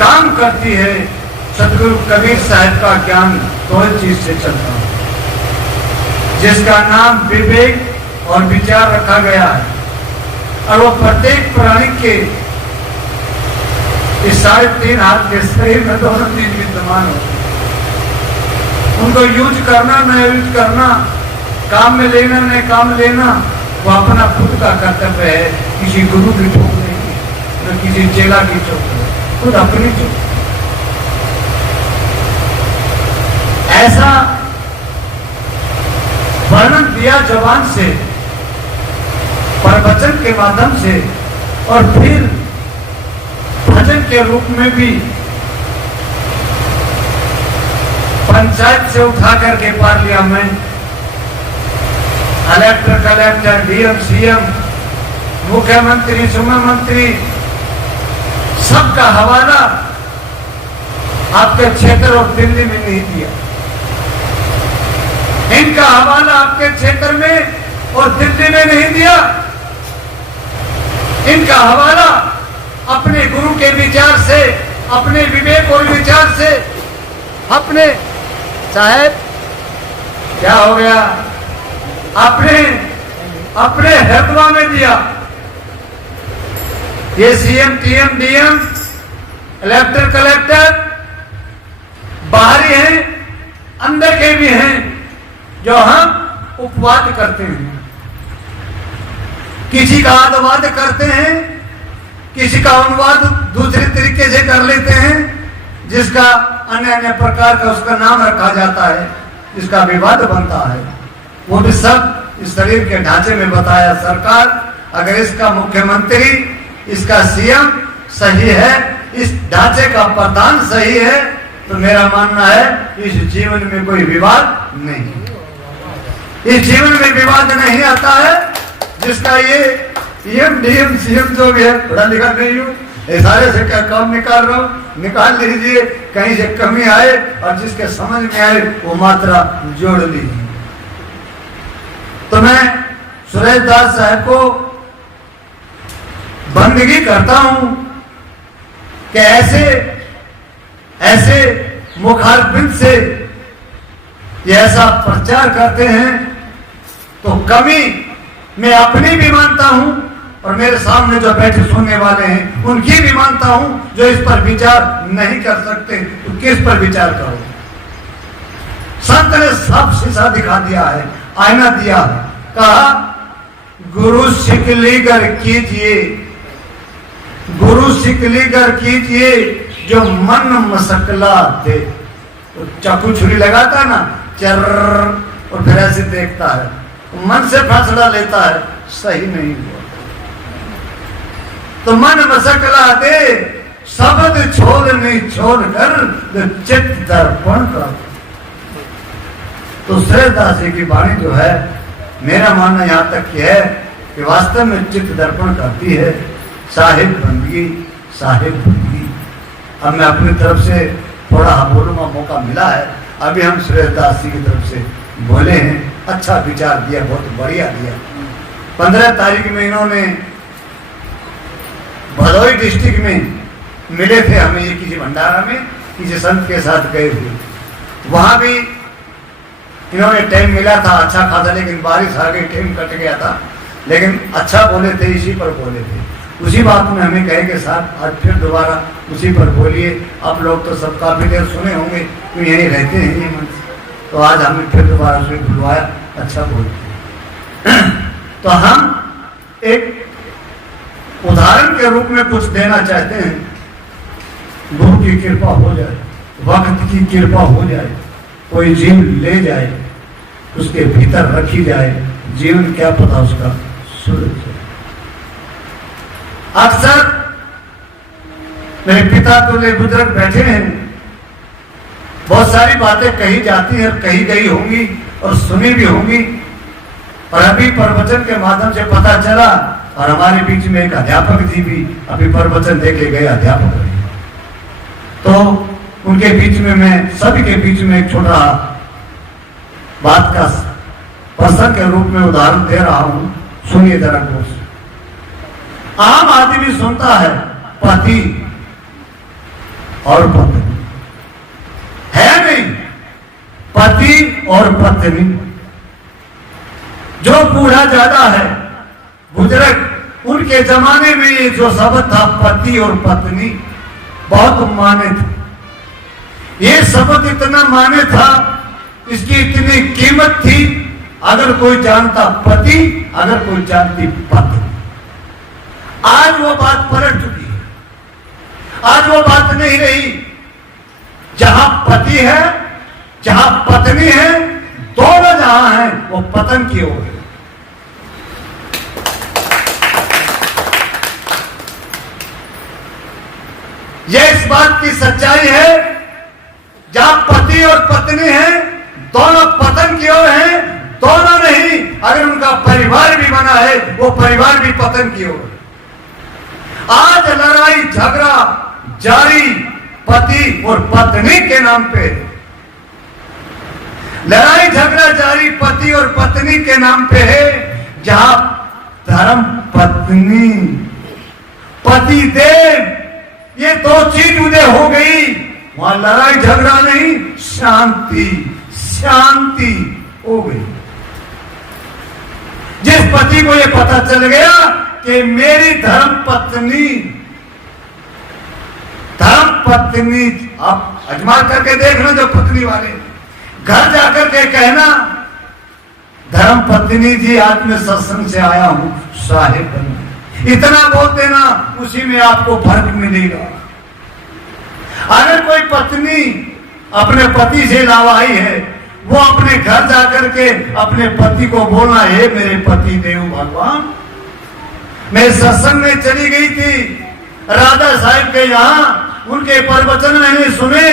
काम करती है। सतगुरु कबीर साहब का ज्ञान दो चीज से चलता है, जिसका नाम विवेक और विचार रखा गया है, और वो प्रत्येक प्राणी के इस 3.5 हाथ के शरीर में दोनों चीज विद्यमान होते हैं। उनको यूज करना न यूज करना, काम में लेना न काम लेना, वो अपना खुद का कर्तव्य है। किसी गुरु की चोट नहीं, न किसी चेला की चोट है, खुद अपनी चोट। ऐसा वर्णन दिया जबान से, प्रवचन के माध्यम से, और फिर भजन के रूप में भी पंचायत से उठा करके parliament, collector collector, DM CM, मुख्यमंत्री सुमंत्री, सबका हवाला आपके क्षेत्र और दिल्ली में नहीं दिया। इनका हवाला आपके क्षेत्र में और दिल्ली में नहीं दिया। इनका हवाला अपने गुरु के विचार से, अपने विवेक और विचार से, अपने साहब क्या हो गया, अपने हृदय में दिया। ये CM TM DM collector collector बाहरी हैं, अंदर के भी हैं, जो हम उपवाद करते हैं, किसी का आदवाद करते हैं, किसी का अनुवाद दूसरे तरीके से कर लेते हैं, जिसका अन्य अन्य प्रकार का उसका नाम रखा जाता है, जिसका विवाद बनता है। वो भी सब इस शरीर के ढांचे में बताया। सरकार अगर इसका मुख्यमंत्री, इसका सीएम सही है, इस ढांचे का प्रधान सही है, तो मेरा मानना है इस जीवन में कोई विवाद नहीं, इस जीवन में विवाद नहीं आता है। जिसका ये पीएम डीएम सीएम जो भी है, पढ़ा लिखा नहीं हूँ, ये सारे से क्या काम निकाल रहा हूँ, निकाल लीजिए, कहीं से कमी आए और जिसके समझ में आए वो मात्रा जोड़ लीजिए। तो मैं सुरेश दास साहब को बंदगी करता हूं कि ऐसे मुखारबिन से ये ऐसा प्रचार करते हैं, तो कमी मैं अपनी भी मानता हूं और मेरे सामने जो बैठे सुनने वाले हैं उनकी भी मानता हूं। जो इस पर विचार नहीं कर सकते तो किस पर विचार करो। संत ने सब शीशा दिखा दिया है, आईना दिया है, कहा गुरु शिकलीगर कीजिए, गुरु शिकलीगर कीजिए, जो मन मसकला दे। तो चाकू छुरी लगाता ना चर, और फिर ऐसे देखता है, तो मन से फैसला लेता है, सही नहीं हुआ। तो मन मसकला दे, शब्द छोड़ नहीं छोड़ कर चित्त दर्पण कर। तो श्रेष्ठ दास जी की वाणी जो है, मेरा मानना यहाँ तक कि है कि वास्तव में चित्त दर्पण करती है। साहिब बंदगी, साहिब बंदगी। अब मैं अपनी तरफ से थोड़ा बोलूंगा, मौका मिला है। अभी हम श्रेष्ठ दास जी की तरफ से बोले हैं, अच्छा विचार दिया, बहुत बढ़िया दिया। 15 तारीख में इन्होंने भदोही डिस्ट्रिक्ट में मिले थे हमें, ये किसी भंडारा में किसी संत के साथ गए थे। वहां भी इन्होंने टाइम मिला था अच्छा खासा, लेकिन बारिश आ गई, टाइम कट गया था, लेकिन अच्छा बोले थे, इसी पर बोले थे। उसी बात में हमें कहे कि साहब आज फिर दोबारा उसी पर बोलिए। आप लोग तो सब काफी देर सुने होंगे, तो यहीं रहते हैं ये मन, तो आज हमें फिर दोबारा से बुलवाया, अच्छा बोलते। तो हम एक उदाहरण के रूप में कुछ देना चाहते हैं। गुरु की कृपा हो जाए, वक्त की कृपा हो जाए, कोई जीव ले जाए, उसके भीतर रखी जाए, जीवन क्या पता उसका सुरक्षित। अक्सर मेरे पिता तुल्य बुजुर्ग बैठे हैं, बहुत सारी बातें कही जाती हैं और कही गई होंगी और सुनी भी होंगी। और अभी प्रवचन के माध्यम से पता चला, और हमारे बीच में एक अध्यापक जी भी अभी प्रवचन देके गए, अध्यापक रहे। तो उनके बीच में, मैं सभी के बीच में एक छोटा बात का प्रसंग के रूप में उदाहरण दे रहा हूं, सुनिए जरा गौर से। आम आदमी सुनता है पति और पत्नी है नहीं, पति और पत्नी। जो बूढ़ा ज्यादा है, बुजुर्ग, उनके जमाने में ये जो शब्द था पति और पत्नी बहुत माने थे। ये शब्द इतना माने था, इसकी इतनी कीमत थी। अगर कोई जानता पति, अगर कोई जानती पत्नी। आज वो बात पलट चुकी है, आज वो बात नहीं रही। जहां पति है, जहां पत्नी है, दोनों जहां हैं वो पतन की ओर है। यह इस बात की सच्चाई है, जहां पति और पत्नी हैं, दोनों पतन की ओर हैं। दोनों नहीं, अगर उनका परिवार भी बना है, वो परिवार भी पतन की ओर। आज लड़ाई झगड़ा जारी पति और पत्नी के नाम पे, लड़ाई झगड़ा जारी पति और पत्नी के नाम पे है। जहां धर्म पत्नी पति देव, ये दो चीज उदय हो गई, वहां लड़ाई झगड़ा नहीं, शांति शांति हो गई। जिस पति को ये पता चल गया कि मेरी धर्म पत्नी, आप अजमा करके देख लो, जो पत्नी वाले घर जाकर के कहना, धर्म पत्नी जी आज मैं सत्संग से आया हूं साहेब बनने, इतना बोल देना, उसी में आपको फर्क मिलेगा। अगर कोई पत्नी अपने पति से लावाई है, वो अपने घर जाकर के अपने पति को बोलना, हे मेरे पति देव भगवान, मैं सत्संग में चली गई थी राधा साहिब के यहाँ, उनके प्रवचन मैंने सुने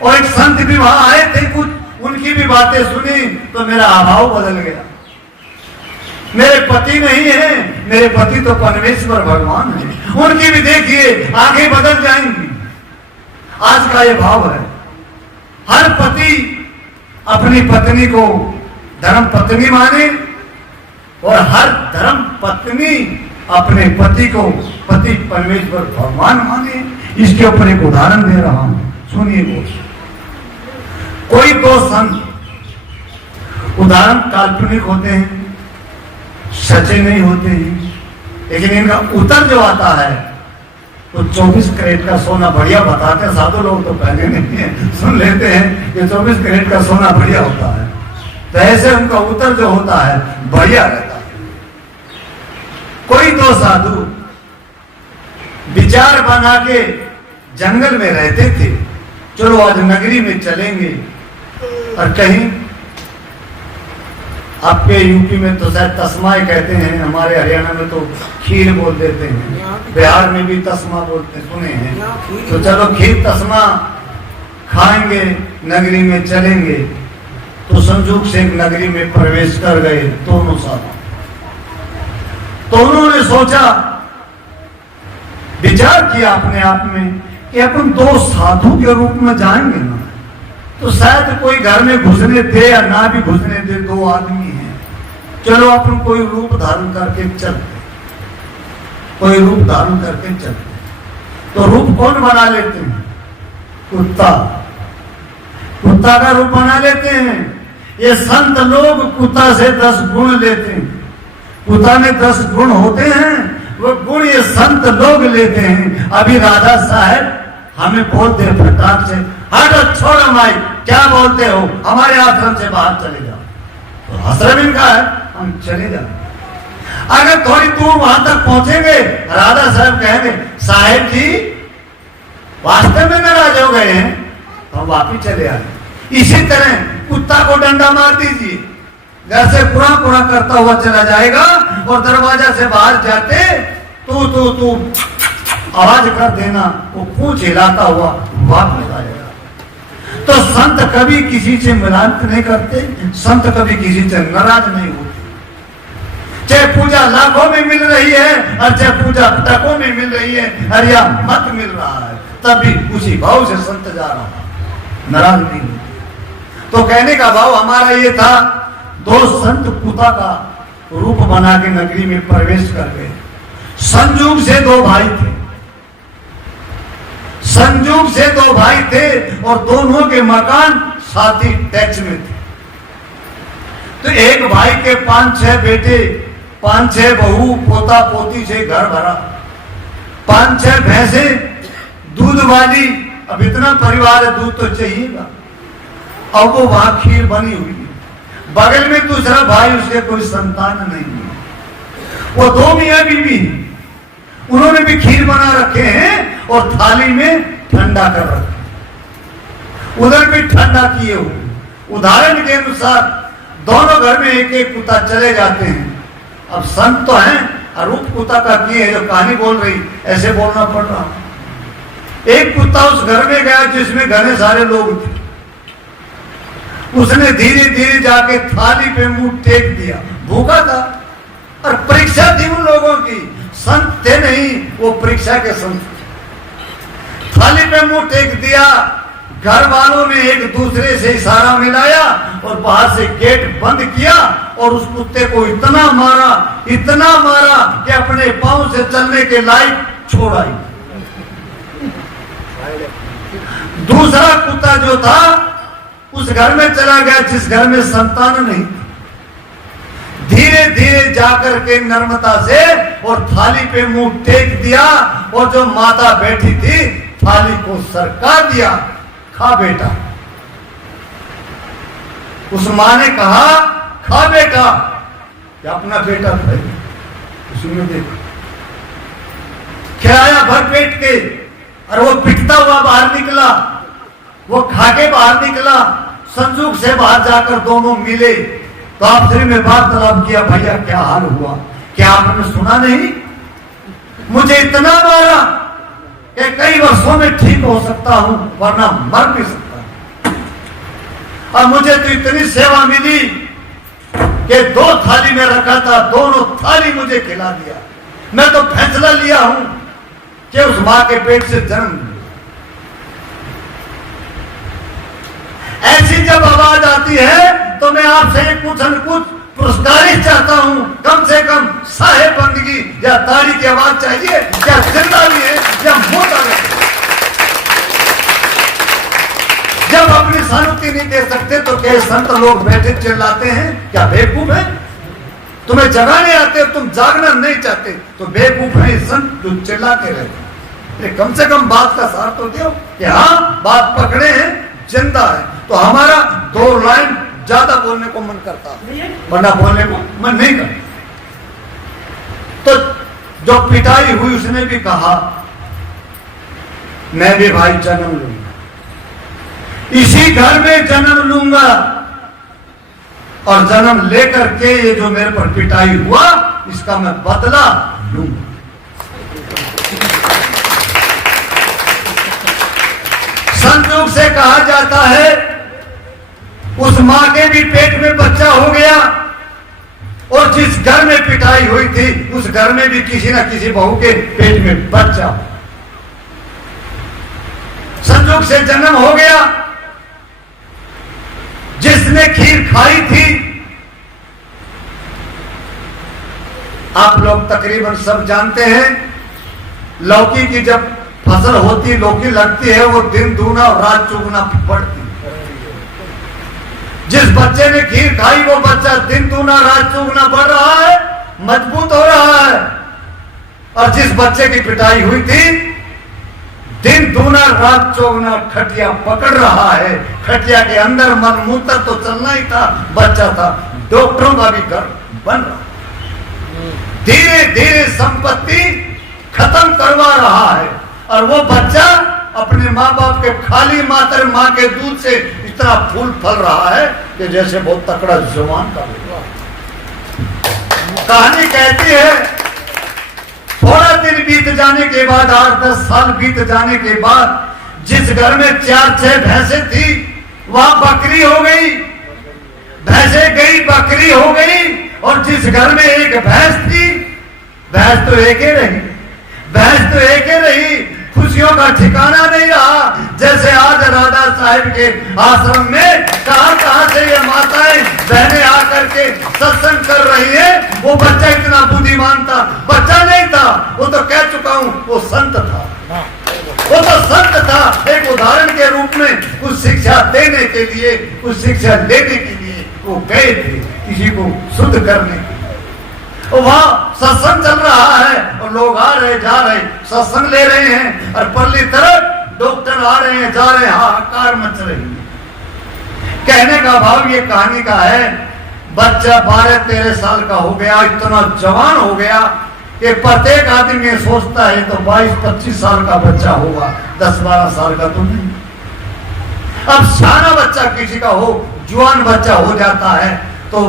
और एक संत भी वहां आए थे, कुछ उनकी भी बातें सुनी, तो मेरा अभाव बदल गया। मेरे पति नहीं है, मेरे पति तो परमेश्वर भगवान है, उनकी भी देखिए आंखें बदल जाएंगी। आज का ये भाव है, हर पति अपनी पत्नी को धर्म पत्नी माने और हर धर्म पत्नी अपने पति को पति परमेश्वर भगवान माने। इसके ऊपर एक उदाहरण दे रहा हूं, सुनिए। वो कोई दो संत, उदाहरण काल्पनिक होते हैं, सच्चे नहीं होते हैं, लेकिन इनका उत्तर जो आता है तो 24 कैरेट का सोना बढ़िया बताते हैं। साधु लोग तो पहले नहीं है, सुन लेते हैं कि 24 कैरेट का सोना बढ़िया होता है, तो ऐसे उनका उत्तर जो होता है बढ़िया रहता है। कोई दो साधु विचार बना के जंगल में रहते थे, चलो आज नगरी में चलेंगे। और कहीं आपके यूपी में तो शायद तस्माए कहते हैं, हमारे हरियाणा में तो खीर बोल देते हैं, बिहार में भी तस्मा बोलते सुने हैं। तो चलो खीर तस्मा खाएंगे, नगरी में चलेंगे। तो संजोग से एक नगरी में प्रवेश कर गए दोनों साधु। तो उन्होंने सोचा, विचार किया अपने आप में कि अपन दो साधु के रूप में जाएंगे ना, तो शायद कोई घर में घुसने दे या ना भी घुसने दे, दो आदमी हैं, चलो अपन कोई रूप धारण करके चलते, कोई रूप धारण करके चलते। तो रूप कौन बना लेते हैं? कुत्ता, कुत्ता का रूप बना लेते हैं। ये संत लोग कुत्ता से 10 गुण लेते हैं, कुत्ता में 10 गुण होते हैं, वो गुण ये संत लोग लेते हैं। अभी राधा साहब हमें बोलते हैं फटाक से, हटो छोड़ो माई, क्या बोलते हो, हमारे आश्रम से बाहर चले जाओ। तो आश्रम इनका है, हम चले जाओ। अगर थोड़ी दूर वहां तक पहुंचेंगे, राधा साहब कहेंगे, साहेब जी वास्तव में नाराज हो गए हैं, तो हम वापिस चले आए। इसी तरह कुत्ता को डंडा मार दीजिए, घर से पुरा पुरा करता हुआ चला जाएगा और दरवाजा से बाहर जाते तू आवाज कर देना, वो पूंछ हिलाता हुआ वापस आएगा। तो संत कभी किसी से मिलाप नहीं करते, संत कभी किसी से नाराज नहीं होते। चाहे पूजा लाखों में मिल रही है और चाहे पूजा टकों में मिल रही है, और या मत मिल रहा है, तभी उसी भाव से संत जा रहा है, नाराज नहीं होते। तो कहने का भाव हमारा ये था, दो संत कुत्ता का रूप बना के नगरी में प्रवेश कर गए। संयोग से दो भाई थे, संजोग से दो भाई थे और दोनों के मकान साथ ही टैक्स में थे। तो एक भाई के 5-6 बेटे, 5-6 बहू, पोता पोती से घर भरा, 5-6 भैंसे, दूध वाली। अब इतना परिवार है, दूध तो चाहिएगा। अब वो वहां खीर बनी हुई है, बगल में दूसरा भाई, उसके कोई संतान नहीं है, वो 2 मियां बीवी, उन्होंने भी खीर बना रखे हैं और थाली में ठंडा कर रखे, उधर भी ठंडा किए हुए। उदाहरण के अनुसार दोनों घर में एक एक कुत्ता चले जाते हैं। अब संत तो हैं, अरूप कुत्ता का किए है, जो कहानी बोल रही ऐसे बोलना पड़ रहा। एक कुत्ता उस घर में गया जिसमें घने सारे लोग थे, उसने धीरे धीरे जाके थाली पे मुंह टेक दिया, भूखा था और परीक्षा थी उन लोगों की, संत थे नहीं, वो परीक्षा के संत थे। थाली पे मुंह टेक दिया, घर वालों ने एक दूसरे से इशारा मिलाया और बाहर से गेट बंद किया और उस कुत्ते को इतना मारा कि अपने पांव से चलने के लायक छोड़ाई। दूसरा कुत्ता जो था उस घर में चला गया जिस घर में संतान नहीं थी, धीरे धीरे जाकर के नर्मता से और थाली पे मुंह टेक दिया और जो माता बैठी थी थाली को सरका दिया, खा बेटा। उस मां ने कहा, खा बेटा, क्या अपना बेटा था, उसने देखा खिलाया भर पेट के, और वो पिटता हुआ बाहर निकला, वो खाके बाहर निकला। संजोग से बाहर जाकर दोनों मिले तो आपसे में वार्तालाप किया, भैया क्या हाल हुआ, क्या आपने सुना नहीं, मुझे इतना मारा कि कई वर्षों में ठीक हो सकता हूं वरना मर भी सकता हूं, और मुझे तो इतनी सेवा मिली कि 2 थाली में रखा था, दोनों थाली मुझे खिला दिया। मैं तो फैसला लिया हूं कि उस मां के पेट से जन्म। ऐसी जब आवाज आती है तो मैं आपसे कुछ न कुछ पुरस्कार ही चाहता हूं, कम से कम साहेब बंदगी या ताली की आवाज चाहिए, क्या जिंदा भी है या मोटा है। जब अपनी शांति नहीं दे सकते तो क्या संत लोग बैठे चिल्लाते हैं, क्या बेवकूफ है? तुम्हें जगाने आते हो, तुम जागना नहीं चाहते तो बेवकूफ है संत जो चिल्लाते रहते। कम से कम बात का सार तो दो कि हाँ बात पकड़े हैं, जिंदा है। तो हमारा 2 लाइन ज्यादा बोलने को मन करता, वरना बोलने को मन नहीं करता। तो जो पिटाई हुई उसने भी कहा, मैं भी भाई जन्म लूंगा, इसी घर में जन्म लूंगा, और जन्म लेकर के ये जो मेरे पर पिटाई हुआ इसका मैं बदला लूंगा। संजोग से कहा जाता है उस मां के भी पेट में बच्चा हो गया, और जिस घर में पिटाई हुई थी उस घर में भी किसी ना किसी बहू के पेट में बच्चा, संजोग से जन्म हो गया। जिसने खीर खाई थी, आप लोग तकरीबन सब जानते हैं, लौकी की जब फसल होती, लौकी लगती है, वो दिन दूना और रात चौगुना बढ़ती। जिस बच्चे ने खीर खाई वो बच्चा दिन दूना रात चौगुना बढ़ रहा है, मजबूत हो रहा है। और जिस बच्चे की पिटाई हुई थी, दिन दूना रात चौगुना खटिया पकड़ रहा है। खटिया के अंदर मन मूत्र तो चलना ही था, बच्चा था, डॉक्टरों का भी घर बन रहा, धीरे धीरे संपत्ति खत्म करवा रहा है। और वो बच्चा अपने माँ बाप के खाली मात्र माँ के दूध से इतना फूल फल रहा है कि जैसे बहुत तकड़ा जवान का होगा। कहानी कहती है थोड़ा दिन बीत जाने के बाद, 8-10 साल बीत जाने के बाद, जिस घर में 4-6 भैंसे थी वहां बकरी हो गई, भैंसे गई बकरी हो गई। और जिस घर में एक भैंस थी, भैंस तो एक ही रही, भैंस तो एक ही रही। खुशियों का ठिकाना नहीं रहा। जैसे आज राधा साहिब के आश्रम में कहां से ये माताएं बहनें आकर के सत्संग कर रही है। वो बच्चा इतना बुद्धिमान था, बच्चा नहीं था, वो तो कह चुका हूं, वो संत था, वो तो संत था। उदाहरण के रूप में कुछ शिक्षा देने के लिए, कुछ शिक्षा लेने के लिए वो गए थे, किसी को शुद्ध करने के लिए। और वहां सत्संग चल रहा है और लोग आ रहे जा रहे सत्संग ले रहे हैं, और परली तरफ डॉक्टर आ रहे हैं जा रहे हैं, हाहाकार मच रही है। कहने का भाव ये कहानी का है, बच्चा 12-13 साल का हो गया, इतना जवान हो गया कि प्रत्येक आदमी ये सोचता है तो 22-25 साल का बच्चा होगा, 10-12 साल का तो नहीं। अब सारा बच्चा किसी का हो, जवान बच्चा हो जाता है तो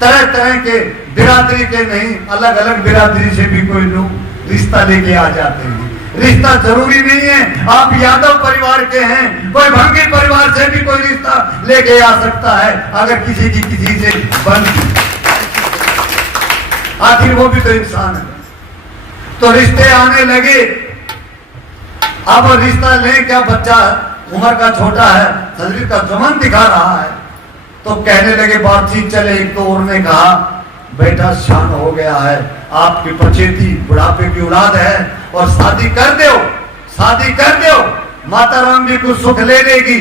तरह तरह के बिरादरी के नहीं, अलग अलग बिरादरी से भी कोई लोग रिश्ता लेके आ जाते हैं। रिश्ता जरूरी नहीं है आप यादव परिवार के हैं, कोई भंगी परिवार से भी कोई रिश्ता लेके आ सकता है अगर किसी की किसी से बनती, आखिर वो भी तो इंसान है। तो रिश्ते आने लगे। अब रिश्ता ले, क्या बच्चा उम्र का छोटा है, शरीर का जवान दिखा रहा है, तो कहने लगे, बातचीत चले। एक तो और ने कहा, बेटा शान हो गया है, आपकी पचेती बुढ़ापे की औलाद है और शादी कर दो, शादी कर दो, माता राम जी को सुख ले लेगी।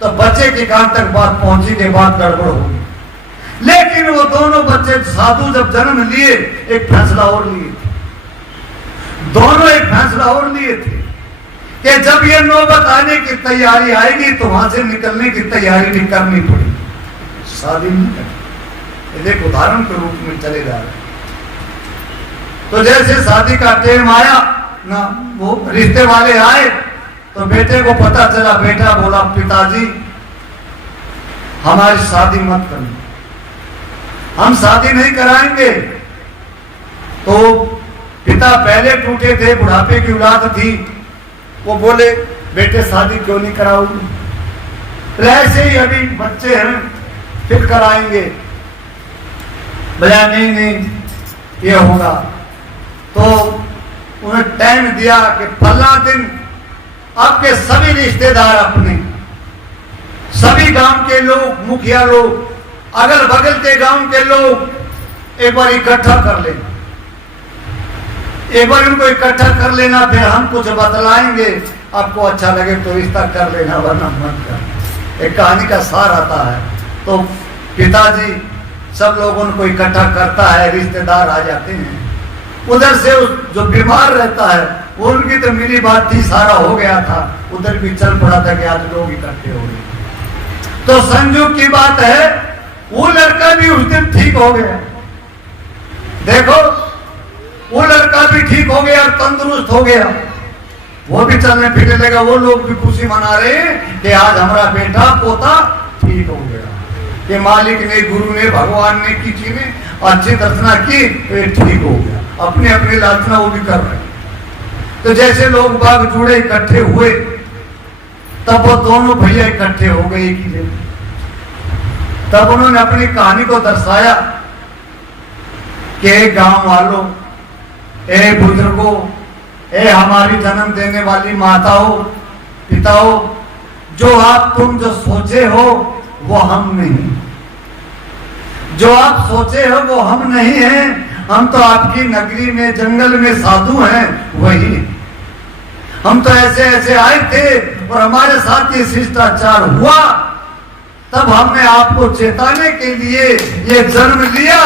तो बच्चे के कान तक बात पहुंची के बाद गड़बड़ होगी। लेकिन वो दोनों बच्चे साधु जब जन्म लिए, एक फैसला और लिए थे, दोनों एक फैसला और लिए थे कि जब ये नौबत आने की तैयारी आएगी तो वहां से निकलने की तैयारी भी करनी पड़ेगी, शादी नहीं करनी। एक उदाहरण के रूप में चले जा रहे। तो जैसे शादी का टाइम आया ना, वो रिश्ते वाले आए तो बेटे को पता चला, बेटा बोला, पिताजी हमारी शादी मत करना, हम शादी नहीं कराएंगे। तो पिता पहले टूटे थे, बुढ़ापे की औलाद थी, वो बोले, बेटे शादी क्यों नहीं कराओगे, ऐसे ही अभी बच्चे हैं फिर कराएंगे। बोला नहीं नहीं ये होगा। तो उन्हें टाइम दिया कि फला दिन आपके सभी रिश्तेदार, अपने सभी गांव के लोग, मुखिया लोग, अगल बगल के गांव के लोग एक बार इकट्ठा कर लेना, एक बार उनको इकट्ठा कर लेना, फिर हम कुछ बतलाएंगे, आपको अच्छा लगे तो रिश्ता कर लेना वरना मत कर। एक कहानी का सार आता है। तो पिताजी सब लोगों को इकट्ठा करता है, रिश्तेदार आ जाते हैं। उधर से जो बीमार रहता है वो उनकी तो मिली बात थी, सारा हो गया था, उधर भी चल पड़ा था कि आज लोग इकट्ठे हो गए। तो संयोग की बात है वो लड़का भी उस दिन ठीक हो गया। देखो वो लड़का भी ठीक हो गया, तंदुरुस्त हो गया, वो भी चलने फिरने लगा। वो लोग भी खुशी मना रहे हैं कि आज हमारा बेटा पोता ठीक हो गया, कि मालिक ने, गुरु ने, भगवान ने, किसी ने अच्छी दर्शना की तो ये ठीक हो गया। अपने अपने लालचना वो भी कर रहे हैं। तो जैसे लोग बाग जुड़े, इकट्ठे हुए, तब वो दोनों भैया इकट्ठे हो गए एक ही जगह। तब उन्होंने अपनी कहानी को दर्शाया कि गांव वालों, ए बुजुर्गों, ए हमारी जन्म देने वाली माताओं, पिताओं, जो आप तुम जो सोचे हो वो हम नहीं, जो आप सोचे हो वो हम नहीं हैं। हम तो आपकी नगरी में, जंगल में साधु हैं, वही हम तो ऐसे ऐसे आए थे और हमारे साथ ये शिष्टाचार हुआ, तब हमने आपको चेताने के लिए ये जन्म लिया।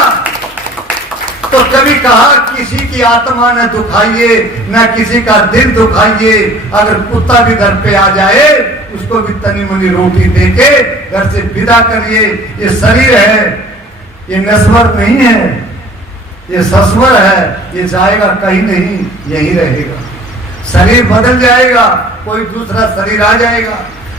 तो कभी कहा किसी की आत्मा न दुखाइए, न किसी का दिल दुखाइए। अगर कुत्ता भी घर पे आ जाए उसको भी तनी मनी रोटी देके घर से विदा करिए। ये शरीर है, ये नश्वर नहीं है, ये सस्वर है, ये जाएगा कहीं नहीं, यही रहेगा। शरीर बदल जाएगा, कोई दूसरा शरीर आ जाएगा।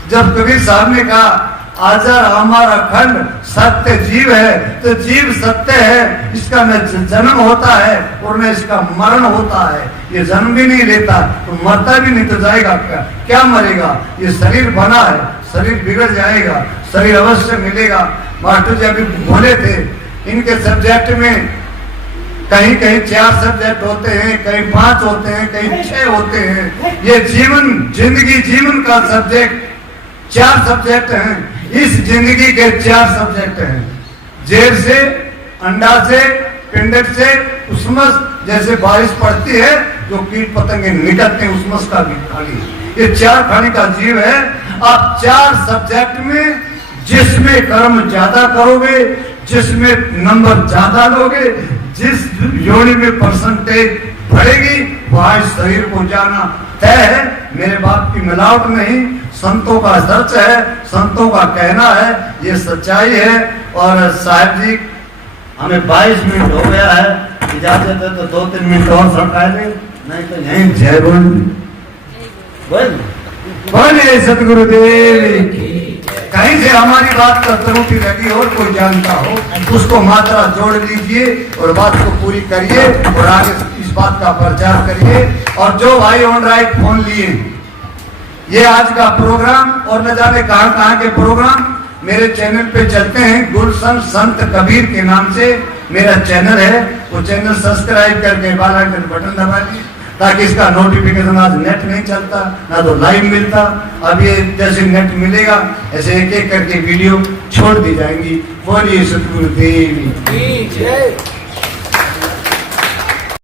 जब कबीर साहब ने कहा आजर हमारा खंड सत्य जीव है, तो जीव सत्य है, इसका न जन्म होता है और न इसका मरण होता है। ये जन्म भी नहीं लेता तो मरता भी नहीं, तो जाएगा क्या मरेगा। ये शरीर बना है, शरीर बिगड़ जाएगा, शरीर अवश्य मिलेगा। मास्टर जी अभी बोले थे, इनके सब्जेक्ट में कहीं कहीं 4 सब्जेक्ट होते हैं, कहीं 5 होते हैं, कहीं 6 होते हैं। ये जीवन, जिंदगी जीवन का सब्जेक्ट 4 सब्जेक्ट हैं। इस जिंदगी के 4 सब्जेक्ट हैं। जेर से, अंडा से, पिंडक से, उसमस, जैसे बारिश पड़ती है जो कीट पतंगे निकलते हैं, उसमस का भी खाली। ये 4 खाने का जीव है। आप 4 सब्जेक्ट में जिसमें कर्म ज्यादा करोगे, जिसमें नंबर ज्यादा लोगे, जिस योनि में परसेंटेज बढ़ेगी, वहां शरीर को जाना तय है। मेरे बाप की मिलावट नहीं, संतों का सच है, संतों का कहना है, ये सच्चाई है। और साहब जी हमें 22 मिनट हो गया है, इजाजत है तो 2-3 मिनट और सरका ले, नहीं तो यहीं जय बोलिए सतगुरुदेव की। कहीं से हमारी बात का त्रुटि लगी और कोई जानता हो, उसको मात्रा जोड़ लीजिए और बात को पूरी करिए और आगे इस बात का प्रचार करिए। और जो भाई ऑन राइट फोन लिए, ये आज का प्रोग्राम और न जाने कहां के प्रोग्राम मेरे चैनल पे चलते हैं। गुलशन संत कबीर के नाम से मेरा चैनल है, वो चैनल सब्सक्राइब करके बेल आइकन बटन दबा लीजिए ताकि इसका नोटिफिकेशन, आज नेट नहीं चलता ना तो लाइव मिलता, अब ये जैसे नेट मिलेगा ऐसे एक एक करके वीडियो छोड़ दी जाएंगी। बोलिए सतगुरुदेव।